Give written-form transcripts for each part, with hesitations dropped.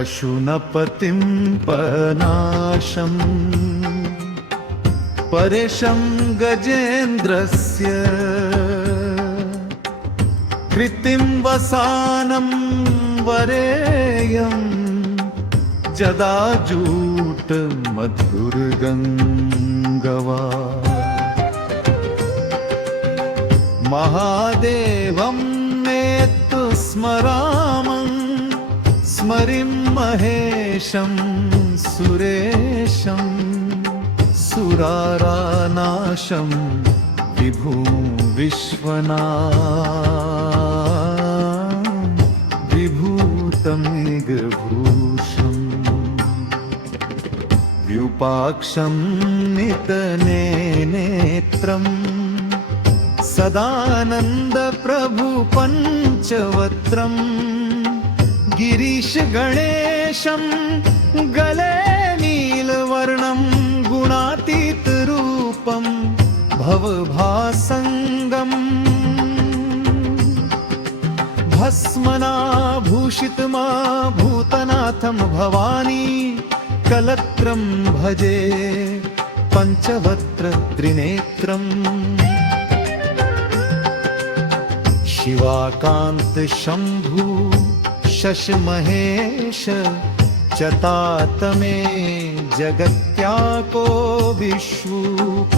पशुनपतिं पनाशं परेशं गजेन्द्रस्य कृतिं वसानं वरेयं जदाजूटमधुरगङ्गवा महादेवं मेत्तु स्मरामं स्मरिं महेशं सुरेशं सुरारानाशं विभुं विभूतमेघभूषम् विरूपाक्षं नितनेत्रं सदानन्दप्रभु पञ्चवक्त्रं गिरीश गणेशं गले नीलवर्णं गुणातीतरूपं भवभासङ्गम् भस्मनाभूषितमा भूतनाथं भवानी कलत्रं भजे पञ्चवक्त्र त्रिनेत्रम् शिवाकान्त शम्भु शशमहेश चतातमे जगत्याको विश्वूप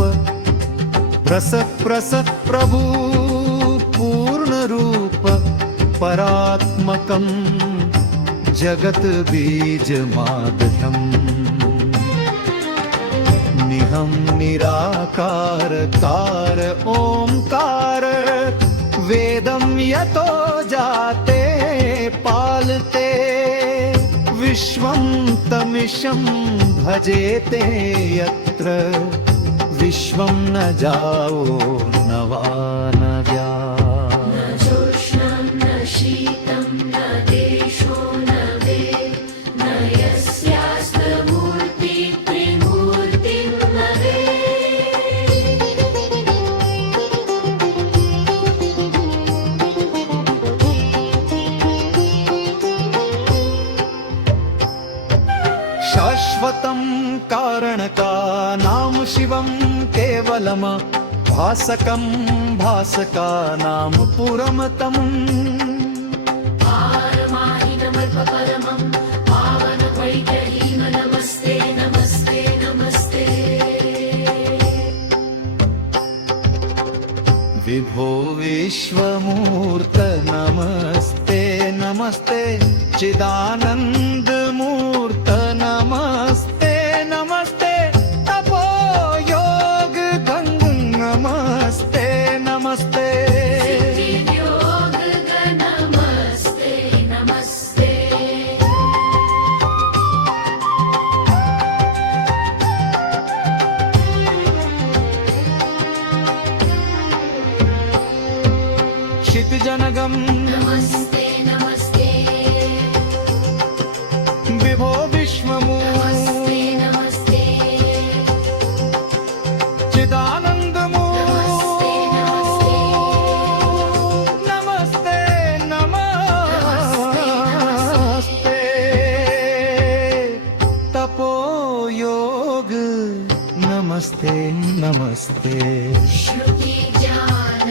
प्रस प्रभु पूर्णरूप परात्मकं जगत् बीजमाद्यम् निहं निराकार कार ओंकार वेदं यतो जाते पालते विश्वं तमिषं भजेते यत्र विश्वं न जाओ न वा न व्या शीतं न देशो न वे न यस्यास्तमूर्ति त्रिमूर्तिं न वे शाश्वतं कारणका नाम शिवं केवलम भासकं भासका नाम पुरमतम् परमं पावन वैद्यहीन नमस्ते नमस्ते नमस्ते विभो विश्वमूर्त नमस्ते नमस्ते चिदानंद मूर्त नमस्ते नमस्ते तपो योग गंग नमस्ते नमस्ते क्षितिजनगं नमस्ते नमस्ते विभो विश्वमूर्ते नमस्ते चिदानन्दमूर्ते नमस्ते नमस्ते तपो योग नमस्ते नमस्ते श्रुति ज्ञान